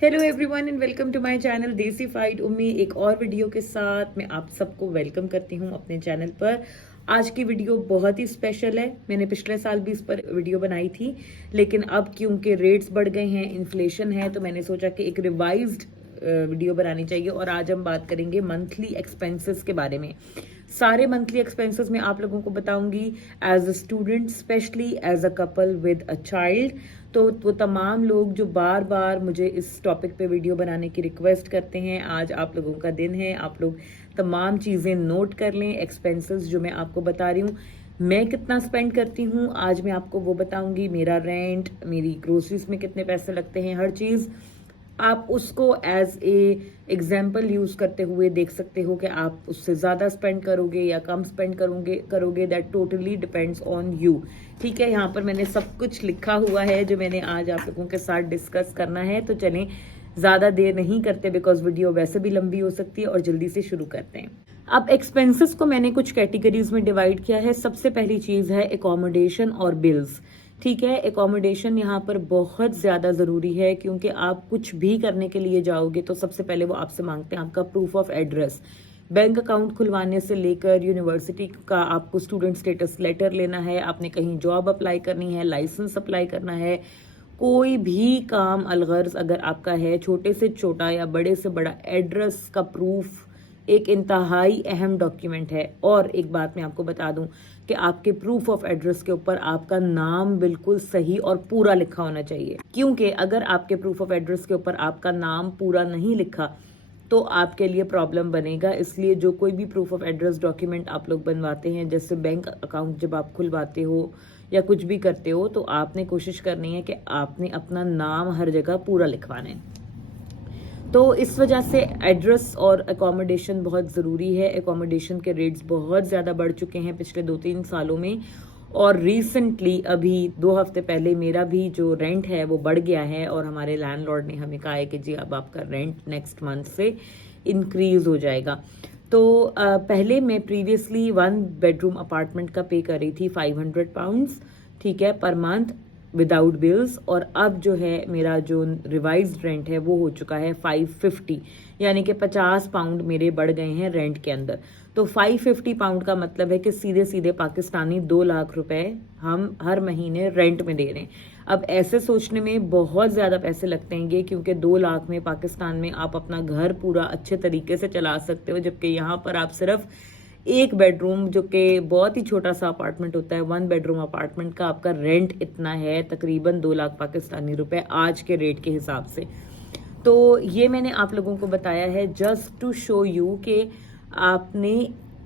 Hello everyone and welcome to my channel desi fight Ummi. एक और video के साथ मैं आप सबको वेलकम करती हूं अपने चैनल पर। आज की वीडियो बहुत ही स्पेशल है। मैंने पिछले साल भी इस पर वीडियो बनाई थी, लेकिन अब क्योंकि रेट्स बढ़ गए हैं, इन्फ्लेशन है, तो मैंने सोचा कि एक रिवाइज्ड वीडियो बनानी चाहिए। और आज हम बात करेंगे मंथली एक्सपेंसेस के बारे में। सारे मंथली एक्सपेंसेस मैं आप लोगों को बताऊंगी as a student, specially as a couple with a child. तो वो तमाम लोग जो बार बार मुझे इस टॉपिक पे वीडियो बनाने की रिक्वेस्ट करते हैं, आज आप लोगों का दिन है। आप लोग तमाम चीज़ें नोट कर लें। एक्सपेंसेस जो मैं आपको बता रही हूँ, मैं कितना स्पेंड करती हूँ आज मैं आपको वो बताऊंगी। मेरा रेंट, मेरी ग्रोसरीज में कितने पैसे लगते हैं, हर चीज़ आप उसको एज ए एग्जाम्पल यूज करते हुए देख सकते हो कि आप उससे ज्यादा स्पेंड करोगे या कम स्पेंड करोगे that totally depends on you. ठीक है, यहाँ पर मैंने सब कुछ लिखा हुआ है जो मैंने आज आप लोगों के साथ डिस्कस करना है। तो चलें, ज्यादा देर नहीं करते बिकॉज वीडियो वैसे भी लंबी हो सकती है, और जल्दी से शुरू करते हैं। अब एक्सपेंसेस को मैंने कुछ कैटेगरीज में डिवाइड किया है। सबसे पहली चीज है एकोमोडेशन और बिल्स। ठीक है, एकोमोडेशन यहाँ पर बहुत ज्यादा जरूरी है, क्योंकि आप कुछ भी करने के लिए जाओगे तो सबसे पहले वो आपसे मांगते हैं आपका proof of address. Bank account खुलवाने से लेकर यूनिवर्सिटी का आपको स्टूडेंट स्टेटस लेटर लेना है, आपने कहीं जॉब अप्लाई करनी है, लाइसेंस अप्लाई करना है, कोई भी काम अलगर्ज अगर आपका है, छोटे से छोटा या बड़े से बड़ा, एड्रेस का प्रूफ एक इंतहाई अहम डॉक्यूमेंट है। और एक बात मैं आपको बता दूं कि आपके प्रूफ ऑफ एड्रेस के ऊपर आपका नाम बिल्कुल सही और पूरा लिखा होना चाहिए, क्योंकि अगर आपके प्रूफ ऑफ एड्रेस के ऊपर आपका नाम पूरा नहीं लिखा तो आपके लिए प्रॉब्लम बनेगा। इसलिए जो कोई भी प्रूफ ऑफ एड्रेस डॉक्यूमेंट आप लोग बनवाते हैं, जैसे बैंक अकाउंट जब आप खुलवाते हो या कुछ भी करते हो, तो आपने कोशिश करनी है कि आपने अपना नाम हर जगह पूरा लिखवाना है। तो इस वजह से एड्रेस और एकोमोडेशन बहुत ज़रूरी है। एकोमोडेशन के रेट्स बहुत ज़्यादा बढ़ चुके हैं पिछले 2-3 सालों में, और रिसेंटली अभी 2 हफ्ते पहले मेरा भी जो रेंट है वो बढ़ गया है, और हमारे लैंडलॉर्ड ने हमें कहा है कि जी अब आपका रेंट नेक्स्ट मंथ से इंक्रीज हो जाएगा। तो पहले मैं प्रीवियसली 1 बेडरूम अपार्टमेंट का पे कर रही थी £500, ठीक है, पर मंथ विदाउट बिल्स। और अब जो है मेरा जो रिवाइज्ड रेंट है वो हो चुका है 550, यानी कि £50 मेरे बढ़ गए हैं रेंट के अंदर। तो £550 का मतलब है कि सीधे सीधे पाकिस्तानी 2 लाख रुपए हम हर महीने रेंट में दे रहे हैं। अब ऐसे सोचने में बहुत ज्यादा पैसे लगते हैं, क्योंकि 2 लाख में पाकिस्तान में आप अपना घर पूरा अच्छे तरीके से चला सकते हो, जबकि यहाँ पर आप सिर्फ एक बेडरूम, जो कि बहुत ही छोटा सा अपार्टमेंट होता है, 1 बेडरूम अपार्टमेंट का आपका रेंट इतना है, तकरीबन 2 लाख पाकिस्तानी रुपए आज के रेट के हिसाब से। तो ये मैंने आप लोगों को बताया है जस्ट टू शो यू कि आपने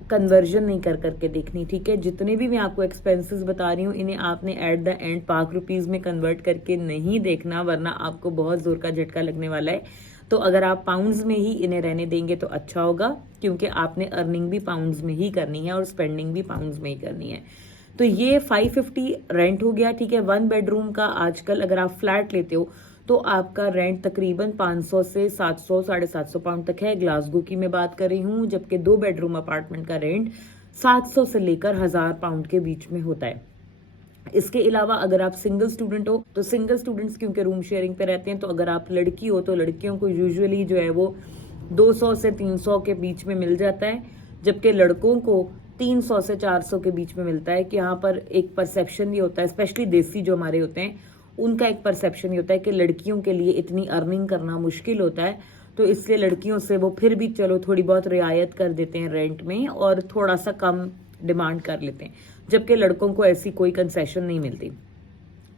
कन्वर्जन नहीं कर करके देखनी। ठीक है, जितने भी मैं आपको एक्सपेंसेस बता रही हूँ, इन्हें आपने एट द एंड पाक रुपीज में कन्वर्ट करके नहीं देखना, वरना आपको बहुत जोर का झटका लगने वाला है। तो अगर आप पाउंड्स में ही इन्हें रहने देंगे तो अच्छा होगा, क्योंकि आपने अर्निंग भी पाउंड्स में ही करनी है और स्पेंडिंग भी पाउंड्स में ही करनी है। तो ये 550 रेंट हो गया। ठीक है, 1 बेडरूम का आजकल अगर आप फ्लैट लेते हो तो आपका रेंट तकरीबन 500 से 700 750 पाउंड तक है। ग्लासगो की मैं बात कर रही हूँ, जबकि 2 बेडरूम अपार्टमेंट का रेंट 700 से लेकर 1000 पाउंड के बीच में होता है। इसके अलावा अगर आप सिंगल स्टूडेंट हो, तो सिंगल स्टूडेंट्स क्योंकि रूम शेयरिंग पे रहते हैं, तो अगर आप लड़की हो तो लड़कियों को यूजुअली जो है वो 200 से 300 के बीच में मिल जाता है, जबकि लड़कों को 300 से 400 के बीच में मिलता है। कि यहाँ पर एक परसेप्शन ये होता है, स्पेशली देसी जो हमारे होते हैं, उनका एक परसेप्शन ये होता है कि लड़कियों के लिए इतनी अर्निंग करना मुश्किल होता है, तो इसलिए लड़कियों से वो फिर भी चलो थोड़ी बहुत रियायत कर देते हैं रेंट में, और थोड़ा सा कम डिमांड कर लेते हैं, जबकि लड़कों को ऐसी कोई कंसेशन नहीं मिलती।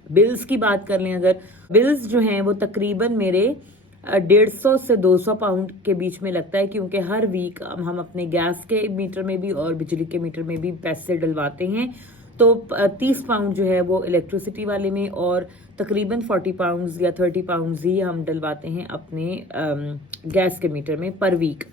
बिल्स की बात कर लें, अगर बिल्स जो हैं वो तकरीबन मेरे 150 से 200 पाउंड के बीच में लगता है, क्योंकि हर वीक हम अपने गैस के मीटर में भी और बिजली के मीटर में भी पैसे डलवाते हैं। तो 30 पाउंड जो है वो इलेक्ट्रिसिटी वाले में, और तकरीबन 40 पाउंड या 30 पाउंड ही हम डलवाते हैं अपने गैस के मीटर में पर वीक।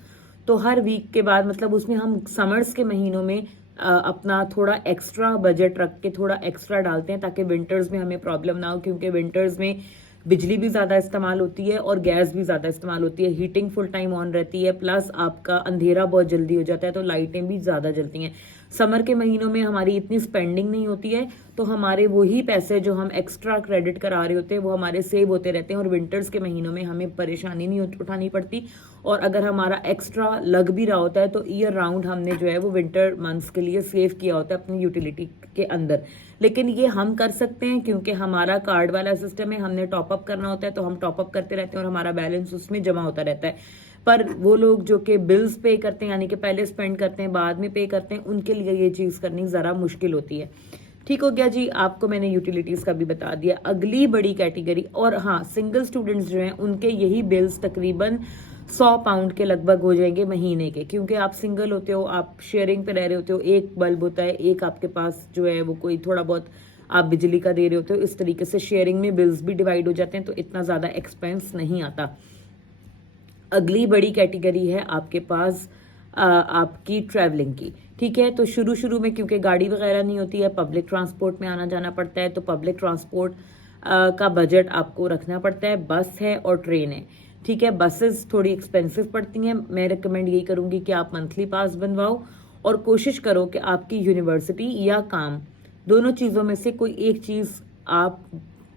तो हर वीक के बाद मतलब उसमें हम समर्स के महीनों में अपना थोड़ा एक्स्ट्रा बजट रख के थोड़ा एक्स्ट्रा डालते हैं, ताकि विंटर्स में हमें प्रॉब्लम ना हो, क्योंकि विंटर्स में बिजली भी ज्यादा इस्तेमाल होती है और गैस भी ज्यादा इस्तेमाल होती है। हीटिंग फुल टाइम ऑन रहती है, प्लस आपका अंधेरा बहुत जल्दी हो जाता है, तो लाइटें भी ज्यादा जलती हैं। समर के महीनों में हमारी इतनी स्पेंडिंग नहीं होती है, तो हमारे वही पैसे जो हम एक्स्ट्रा क्रेडिट करा रहे होते हैं वो हमारे सेव होते रहते हैं और विंटर्स के महीनों में हमें परेशानी नहीं उठानी पड़ती। और अगर हमारा एक्स्ट्रा लग भी रहा होता है तो ईयर राउंड हमने जो है वो विंटर मंथ्स के लिए सेव किया होता है अपनी यूटिलिटी के अंदर। लेकिन ये हम कर सकते हैं क्योंकि हमारा कार्ड वाला सिस्टम है, हमने टॉपअप करना होता है तो हम टॉपअप करते रहते हैं और हमारा बैलेंस उसमें जमा होता रहता है। पर वो लोग जो कि बिल्स पे करते हैं, यानी कि पहले स्पेंड करते हैं बाद में पे करते हैं, उनके लिए ये चीज़ करनी ज़रा मुश्किल होती है। ठीक हो गया जी, आपको मैंने यूटिलिटीज़ का भी बता दिया। अगली बड़ी कैटेगरी, और हाँ, सिंगल स्टूडेंट्स जो हैं उनके यही बिल्स तकरीबन 100 पाउंड के लगभग हो जाएंगे महीने के, क्योंकि आप सिंगल होते हो, आप शेयरिंग पे रह रहे होते हो, एक बल्ब होता है, एक आपके पास जो है वो कोई थोड़ा बहुत आप बिजली का दे रहे होते हो, इस तरीके से शेयरिंग में बिल्स भी डिवाइड हो जाते हैं तो इतना ज़्यादा एक्सपेंस नहीं आता। अगली बड़ी कैटेगरी है आपके पास आपकी ट्रैवलिंग की। ठीक है, तो शुरू शुरू में क्योंकि गाड़ी वगैरह नहीं होती है, पब्लिक ट्रांसपोर्ट में आना जाना पड़ता है, तो पब्लिक ट्रांसपोर्ट का बजट आपको रखना पड़ता है। बस है और ट्रेन है। ठीक है, बसेस थोड़ी एक्सपेंसिव पड़ती हैं। मैं रिकमेंड यही करूंगी कि आप मंथली पास बनवाओ और कोशिश करो कि आपकी यूनिवर्सिटी या काम, दोनों चीज़ों में से कोई एक चीज़ आप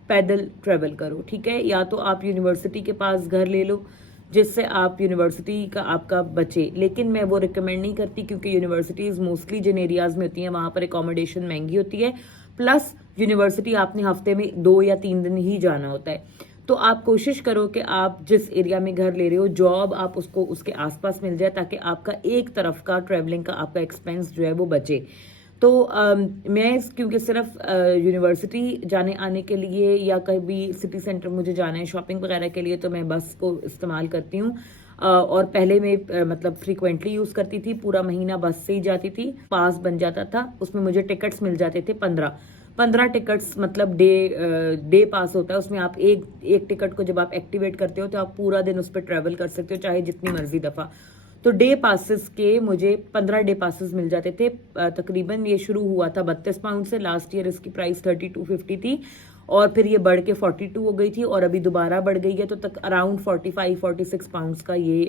पैदल ट्रेवल करो। ठीक है, या तो आप यूनिवर्सिटी के पास घर ले लो जिससे आप यूनिवर्सिटी का आपका बचे, लेकिन मैं वो रिकमेंड नहीं करती क्योंकि यूनिवर्सिटीज़ मोस्टली जिन एरियाज़ में होती हैं वहाँ पर एकोमोडेशन महंगी होती है, प्लस यूनिवर्सिटी आपने हफ्ते में 2 या 3 दिन ही जाना होता है। तो आप कोशिश करो कि आप जिस एरिया में घर ले रहे हो, जॉब आप उसको उसके आसपास मिल जाए ताकि आपका एक तरफ का ट्रैवलिंग का आपका एक्सपेंस जो है वो बचे। तो मैं क्योंकि सिर्फ यूनिवर्सिटी जाने आने के लिए या कहीं भी सिटी सेंटर मुझे जाना है शॉपिंग वगैरह के लिए, तो मैं बस को इस्तेमाल करती हूँ। और पहले मैं मतलब फ्रीक्वेंटली यूज़ करती थी, पूरा महीना बस से ही जाती थी, पास बन जाता था, उसमें मुझे टिकट्स मिल जाते थे 15 टिकट्स, मतलब डे पास होता है उसमें। आप एक टिकट को जब आप एक्टिवेट करते हो तो आप पूरा दिन उस पर ट्रेवल कर सकते हो, चाहे जितनी मर्जी दफ़ा। तो डे पासिस के मुझे 15 डे पासिस मिल जाते थे। तकरीबन ये शुरू हुआ था 32 पाउंड से, लास्ट ईयर इसकी प्राइस 32.50 थी और फिर ये बढ़ के 42 हो गई थी और अभी दोबारा बढ़ गई है, तो तक अराउंड 45-46 पाउंड्स का ये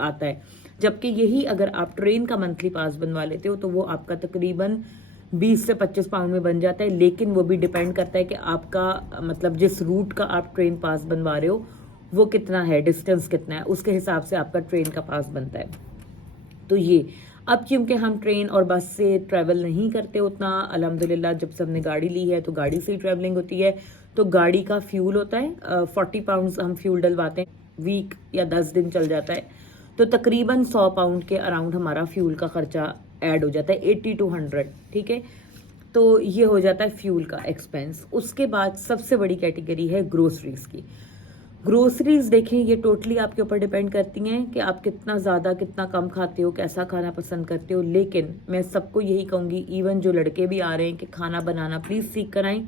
आता है। जबकि यही अगर आप ट्रेन का मंथली पास बनवा लेते हो तो वो आपका तकरीबन 20 से 25 पाउंड में बन जाता है, लेकिन वो भी डिपेंड करता है कि आपका मतलब जिस रूट का आप ट्रेन पास बनवा रहे हो वो कितना है, डिस्टेंस कितना है, उसके हिसाब से आपका ट्रेन का पास बनता है। तो ये अब क्योंकि हम ट्रेन और बस से ट्रैवल नहीं करते उतना, अल्हम्दुलिल्लाह जब से हमने गाड़ी ली है तो गाड़ी से ही ट्रैवलिंग होती है। तो गाड़ी का फ्यूल होता है 40 पाउंड हम फ्यूल डलवाते हैं, वीक या 10 दिन चल जाता है, तो तकरीबन 100 पाउंड के अराउंड हमारा फ्यूल का खर्चा ऐड हो जाता है, 80 to 100। ठीक है, तो ये हो जाता है फ्यूल का एक्सपेंस। उसके बाद सबसे बड़ी कैटेगरी है ग्रोसरीज की। ग्रोसरीज देखें, ये टोटली आपके ऊपर डिपेंड करती हैं कि आप कितना ज़्यादा कितना कम खाते हो, कैसा खाना पसंद करते हो। लेकिन मैं सबको यही कहूँगी, इवन जो लड़के भी आ रहे हैं, कि खाना बनाना प्लीज़ सीख कर आएँ।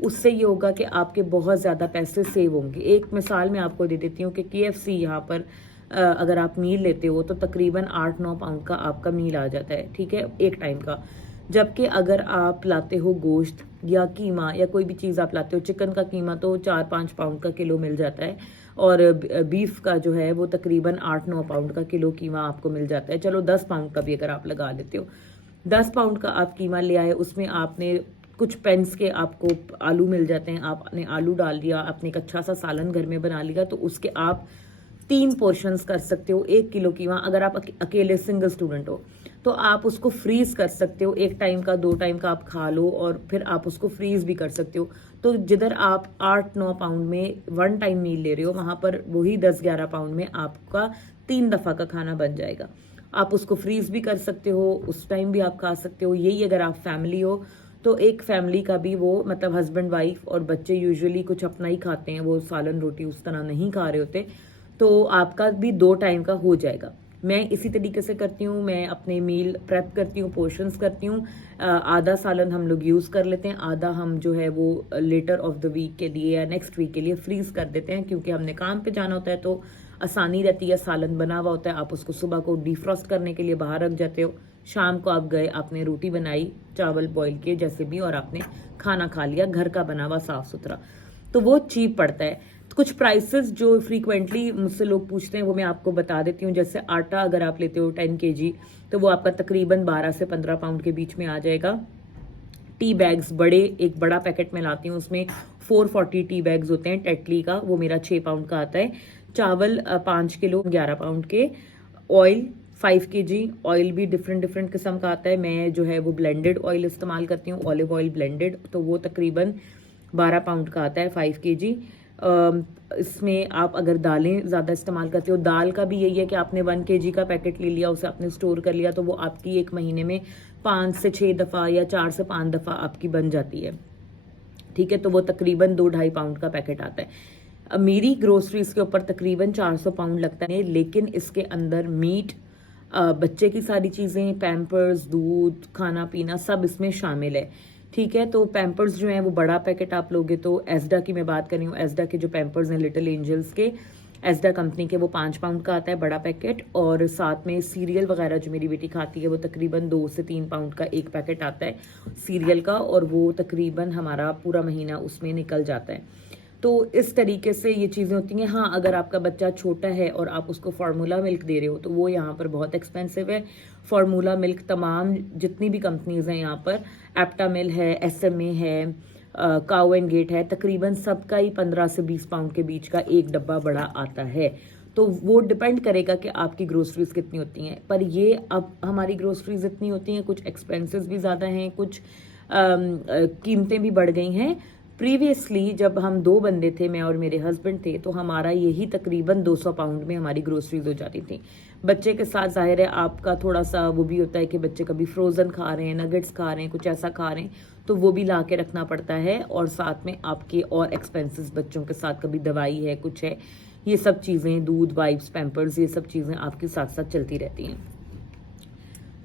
उससे ये होगा कि आपके बहुत ज़्यादा पैसे सेव होंगे। एक मिसाल मैं आपको दे देती हूँ कि KFC यहाँ पर अगर आप मील लेते हो तो तकरीबन 8-9 पाउंड का आपका मील आ जाता है। ठीक है, एक टाइम का। जबकि अगर आप लाते हो गोश्त या कीमा या कोई भी चीज़ आप लाते हो, चिकन का कीमा तो 4-5 पाउंड का किलो मिल जाता है और बीफ का जो है वो तकरीबन 8-9 पाउंड का किलो कीमा आपको मिल जाता है। चलो 10 पाउंड का भी अगर आप लगा लेते हो, 10 पाउंड का आप कीमा ले आए, उसमें आपने कुछ पेंस के आपको आलू मिल जाते हैं, आपने आलू डाल दिया, आपने एक अच्छा सा सालन घर में बना लिया, तो उसके आप 3 पोर्शंस कर सकते हो। 1 किलो कीमा अगर आप अकेले सिंगल स्टूडेंट हो तो आप उसको फ्रीज कर सकते हो, 1 टाइम का 2 टाइम का आप खा लो और फिर आप उसको फ्रीज भी कर सकते हो। तो जिधर आप 8-9 पाउंड में 1 टाइम मील ले रहे हो, वहां पर वही 10-11 पाउंड में आपका 3 दफा का खाना बन जाएगा। आप उसको फ्रीज भी कर सकते हो, उस टाइम भी आप खा सकते हो। यही अगर आप फैमिली हो तो एक फैमिली का भी वो मतलब हस्बैंड वाइफ और बच्चे यूजुअली कुछ अपना ही खाते हैं, वो सालन रोटी उस तरह नहीं खा रहे होते, तो आपका भी 2 टाइम का हो जाएगा। मैं इसी तरीके से करती हूँ, मैं अपने मील प्रेप करती हूँ, पोर्शंस करती हूँ। आधा सालन हम लोग यूज़ कर लेते हैं, आधा हम जो है वो लेटर ऑफ द वीक के लिए या नेक्स्ट वीक के लिए फ्रीज कर देते हैं, क्योंकि हमने काम पे जाना होता है तो आसानी रहती है। सालन बना हुआ होता है, आप उसको सुबह को डिफ्रॉस्ट करने के लिए बाहर रख जाते हो, शाम को आप गए, आपने रोटी बनाई, चावल बॉईल किए जैसे भी, और आपने खाना खा लिया घर का बना हुआ साफ सुथरा, तो वो चीप पड़ता है। कुछ प्राइसेस जो फ्रीक्वेंटली मुझसे लोग पूछते हैं वो मैं आपको बता देती हूँ। जैसे आटा अगर आप लेते हो 10 kg तो वो आपका तकरीबन 12 से 15 पाउंड के बीच में आ जाएगा। टी बैग्स बड़े, एक बड़ा पैकेट में लाती हूँ, उसमें 440 टी बैग्स होते हैं टेटली का, वो मेरा 6 पाउंड का आता है। चावल 5 किलो 11 पाउंड के। ऑयल 5 kg, ऑयल भी डिफरेंट डिफरेंट किस्म का आता है। मैं जो है वो ब्लेंडेड ऑयल इस्तेमाल करती हूँ, ऑलिव ऑयल ब्लेंडेड, तो वो तकरीबन 12 पाउंड का आता है 5 kg। इसमें आप अगर दालें ज़्यादा इस्तेमाल करते हो, दाल का भी यही है कि आपने 1 kg का पैकेट ले लिया, उसे आपने स्टोर कर लिया, तो वो आपकी एक महीने में 5 से 6 दफ़ा या 4 से 5 दफ़ा आपकी बन जाती है। ठीक है, तो वो तकरीबन 2-2.5 पाउंड का पैकेट आता है। अब मेरी ग्रोसरीज के ऊपर तकरीबन 400 पाउंड लगता है, लेकिन इसके अंदर मीट, बच्चे की सारी चीज़ें, पैम्पर्स, दूध, खाना पीना सब इसमें शामिल है। ठीक है, तो पैम्पर्स जो है वो बड़ा पैकेट आप लोगे तो एस्डा की मैं बात कर रही हूँ, एस्डा के जो पैम्पर्स हैं लिटिल एंजल्स के, एस्डा कंपनी के, वो 5 पाउंड का आता है बड़ा पैकेट। और साथ में सीरियल वगैरह जो मेरी बेटी खाती है वो तकरीबन 2 से 3 पाउंड का एक पैकेट आता है सीरियल का, और वो तकरीबन हमारा पूरा महीना उसमें निकल जाता है। तो इस तरीके से ये चीज़ें होती हैं। हाँ, अगर आपका बच्चा छोटा है और आप उसको फार्मूला मिल्क दे रहे हो तो वो यहाँ पर बहुत एक्सपेंसिव है। फार्मूला मिल्क तमाम जितनी भी कंपनीज हैं यहाँ पर, एप्टामिल है, SMA है, काउ एंड गेट है, तकरीबन सबका ही 15 से 20 पाउंड के बीच का एक डब्बा बड़ा आता है। तो वो डिपेंड करेगा कि आपकी ग्रोसरीज कितनी होती हैं। पर ये अब हमारी ग्रोसरीज इतनी होती हैं, कुछ एक्सपेंसेस भी ज़्यादा हैं, कुछ कीमतें भी बढ़ गई हैं। प्रीवियसली जब हम 2 बंदे थे, मैं और मेरे हस्बैंड थे, तो हमारा यही तकरीबन 200 पाउंड में हमारी ग्रोसरीज हो जाती थी। बच्चे के साथ जाहिर है आपका थोड़ा सा वो भी होता है कि बच्चे कभी फ्रोज़न खा रहे हैं, नगेट्स खा रहे हैं, कुछ ऐसा खा रहे हैं, तो वो भी ला के रखना पड़ता है। और साथ में आपके और एक्सपेंसेस बच्चों के साथ, कभी दवाई है, कुछ है, ये सब चीज़ें, दूध, वाइप्स, पैम्पर्स, ये सब चीज़ें आपके साथ साथ चलती रहती हैं।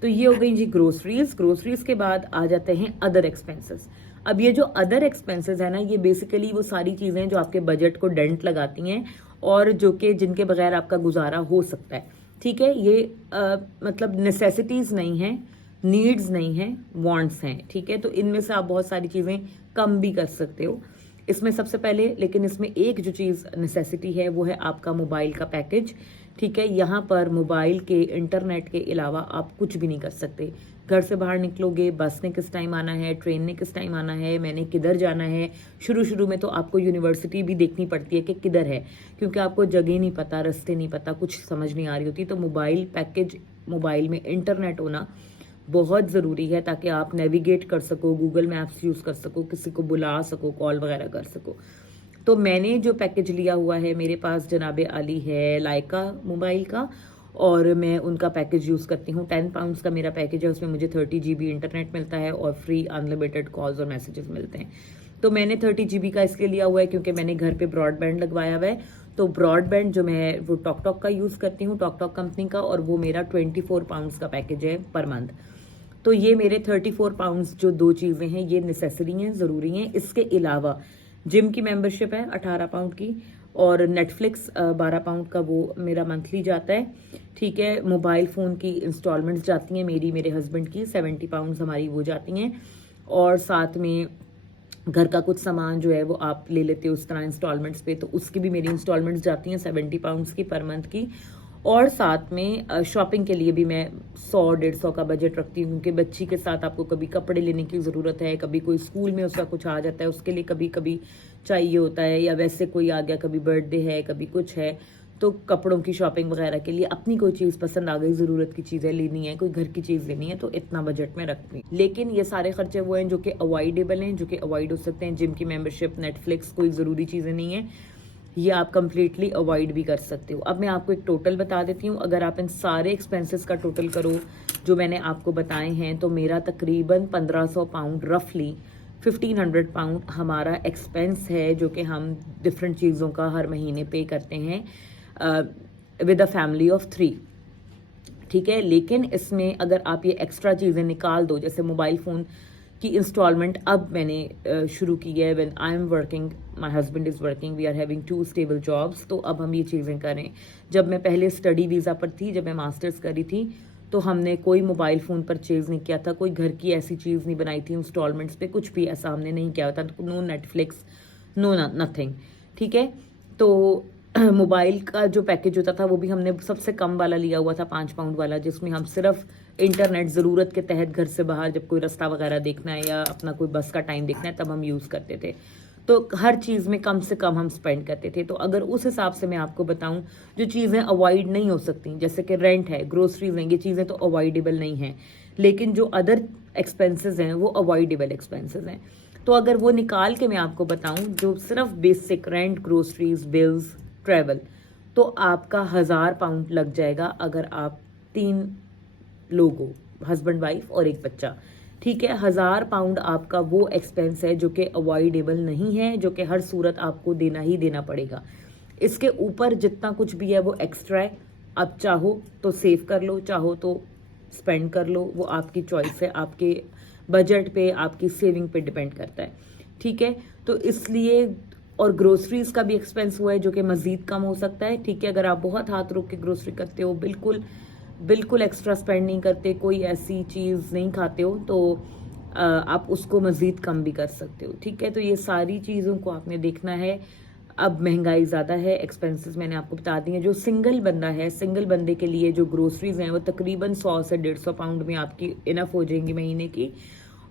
तो ये हो गई जी ग्रोसरीज। ग्रोसरीज के बाद आ जाते हैं अदर एक्सपेंसेस। अब ये जो अदर एक्सपेंसेस है ना, ये बेसिकली वो सारी चीज़ें जो आपके बजट को डेंट लगाती हैं और जो कि जिनके बगैर आपका गुजारा हो सकता है। ठीक है, ये मतलब नेसेसिटीज़ नहीं है, नीड्स नहीं है, वांट्स हैं। ठीक है, तो इनमें से आप बहुत सारी चीज़ें कम भी कर सकते हो इसमें सबसे पहले। लेकिन इसमें एक जो चीज़ नेसेसिटी है वो है आपका मोबाइल का पैकेज। ठीक है, यहाँ पर मोबाइल के, इंटरनेट के अलावा आप कुछ भी नहीं कर सकते। घर से बाहर निकलोगे, बस ने किस टाइम आना है, ट्रेन ने किस टाइम आना है, मैंने किधर जाना है। शुरू में तो आपको यूनिवर्सिटी भी देखनी पड़ती है कि किधर है, क्योंकि आपको जगह नहीं पता, रास्ते नहीं पता, कुछ समझ नहीं आ रही होती। तो मोबाइल पैकेज, मोबाइल में इंटरनेट होना बहुत ज़रूरी है, ताकि आप नेविगेट कर सको, गूगल मैप्स यूज़ कर सको, किसी को बुला सको, कॉल वगैरह कर सको। तो मैंने जो पैकेज लिया हुआ है, मेरे पास जनाबे आली है लाइका मोबाइल का, और मैं उनका पैकेज यूज़ करती हूँ। 10 पाउंड्स का मेरा पैकेज है, उसमें मुझे 30 GB इंटरनेट मिलता है और फ्री अनलिमिटेड कॉल्स और मैसेजेस मिलते हैं। तो मैंने 30 GB का इसलिए लिया हुआ है क्योंकि मैंने घर पे ब्रॉडबैंड लगवाया हुआ है। तो ब्रॉडबैंड जो मैं वो टॉक का यूज़ करती हूँ, टॉक कंपनी का, और वो मेरा 24 पाउंड्स का पैकेज है पर मंथ। तो ये मेरे 34 पाउंड्स जो 2 चीज़ें हैं ये नेसेसरी हैं, ज़रूरी हैं। इसके अलावा जिम की मेंबरशिप है 18 पाउंड की, और नेटफ्लिक्स 12 पाउंड का वो मेरा मंथली जाता है। ठीक है, मोबाइल फ़ोन की इंस्टॉलमेंट्स जाती हैं मेरी, मेरे हस्बैंड की 70 पाउंड्स हमारी वो जाती हैं। और साथ में घर का कुछ सामान जो है वो आप ले लेते हो उस तरह इंस्टॉलमेंट्स पे, तो उसकी भी मेरी इंस्टॉलमेंट्स जाती हैं 70 पाउंड्स की पर मंथ की। और साथ में शॉपिंग के लिए भी मैं 100-150 का बजट रखती हूँ, क्योंकि बच्ची के साथ आपको कभी कपड़े लेने की ज़रूरत है, कभी कोई स्कूल में उसका कुछ आ जाता है, उसके लिए कभी कभी चाहिए होता है, या वैसे कोई आ गया, कभी बर्थडे है, कभी कुछ है, तो कपड़ों की शॉपिंग वगैरह के लिए अपनी कोई चीज़ पसंद आ गई, ज़रूरत की चीज़ें लेनी है, कोई घर की चीज़ लेनी है, तो इतना बजट में रखती हूँ। लेकिन ये सारे खर्चे वो हैं जो कि अवॉइडेबल हैं, जो कि अवॉइड हो सकते हैं। जिम की मेंबरशिप, नेटफ्लिक्स कोई ज़रूरी चीज़ें नहीं है, ये आप कंप्लीटली अवॉइड भी कर सकते हो। अब मैं आपको एक टोटल बता देती हूँ। अगर आप इन सारे एक्सपेंसेस का टोटल करो जो मैंने आपको बताए हैं, तो मेरा तकरीबन 1500 पाउंड, रफली 1500 पाउंड हमारा एक्सपेंस है, जो कि हम डिफरेंट चीज़ों का हर महीने पे करते हैं विद अ फैमिली ऑफ 3। ठीक है, लेकिन इसमें अगर आप ये एक्स्ट्रा चीज़ें निकाल दो, जैसे मोबाइल फ़ोन की इंस्टॉलमेंट अब मैंने शुरू की है, when I am working, my husband is working, we are having 2 stable jobs, तो अब हम ये चीज़ें करें। जब मैं पहले स्टडी वीज़ा पर थी, जब मैं मास्टर्स करी थी, तो हमने कोई मोबाइल फ़ोन परचेज़ नहीं किया था, कोई घर की ऐसी चीज़ नहीं बनाई थी इंस्टॉलमेंट्स पे, कुछ भी ऐसा हमने नहीं किया था। No Netflix, no nothing. ठीक है, तो मोबाइल का जो पैकेज होता था वो भी हमने सबसे कम वाला लिया हुआ था, 5 पाउंड वाला, जिसमें हम सिर्फ इंटरनेट ज़रूरत के तहत घर से बाहर जब कोई रास्ता वगैरह देखना है या अपना कोई बस का टाइम देखना है तब हम यूज़ करते थे। तो हर चीज़ में कम से कम हम स्पेंड करते थे। तो अगर उस हिसाब से मैं आपको बताऊं, जो चीज़ें अवॉइड नहीं हो सकती जैसे कि रेंट है, ग्रोसरीज हैं, ये चीज़ें तो अवॉइडेबल नहीं हैं, लेकिन जो अदर एक्सपेंसेस हैं वो अवॉइडेबल एक्सपेंसेस हैं। तो अगर वो निकाल के मैं आपको बताऊं, जो सिर्फ basic rent, groceries, bills, travel, तो आपका 1000 पाउंड लग जाएगा अगर आप 3 लोग हो, हस्बैंड वाइफ और एक बच्चा। ठीक है, 1000 पाउंड आपका वो एक्सपेंस है जो कि अवॉइडेबल नहीं है, जो कि हर सूरत आपको देना ही देना पड़ेगा। इसके ऊपर जितना कुछ भी है वो एक्स्ट्रा है। आप चाहो तो सेव कर लो, चाहो तो स्पेंड कर लो, वो आपकी चॉइस है, आपके बजट पे, आपकी सेविंग पे डिपेंड करता है। ठीक है, तो इसलिए, और ग्रोसरीज का भी एक्सपेंस हुआ है जो कि मजीद कम हो सकता है। ठीक है, अगर आप बहुत हाथ रोक के ग्रोसरी करते हो, बिल्कुल बिल्कुल एक्स्ट्रा स्पेंड नहीं करते, कोई ऐसी चीज़ नहीं खाते हो, तो आप उसको मज़ीद कम भी कर सकते हो। ठीक है, तो ये सारी चीज़ों को आपने देखना है। अब महंगाई ज़्यादा है, एक्सपेंसेस मैंने आपको बता दिए। जो सिंगल बंदा है, सिंगल बंदे के लिए जो ग्रोसरीज हैं वो तकरीबन 100 से 150 पाउंड में आपकी इनफ हो जाएंगी महीने की,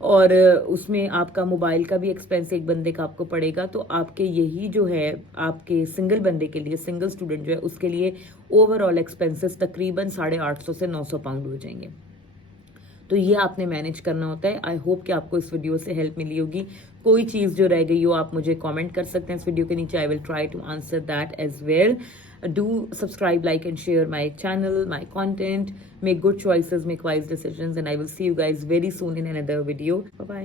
और उसमें आपका मोबाइल का भी एक्सपेंस एक बंदे का आपको पड़ेगा। तो आपके यही जो है, आपके सिंगल बंदे के लिए, सिंगल स्टूडेंट जो है उसके लिए ओवरऑल एक्सपेंसेस तकरीबन 850 से 900 पाउंड हो जाएंगे। तो ये आपने मैनेज करना होता है। आई होप कि आपको इस वीडियो से हेल्प मिली होगी। कोई चीज़ जो रह गई हो आप मुझे कमेंट कर सकते हैं इस वीडियो के नीचे। I will try to answer that as well. Do subscribe, like and share my channel, my content. Make good choices, make wise decisions, and I will see you guys very soon in another video. Bye bye.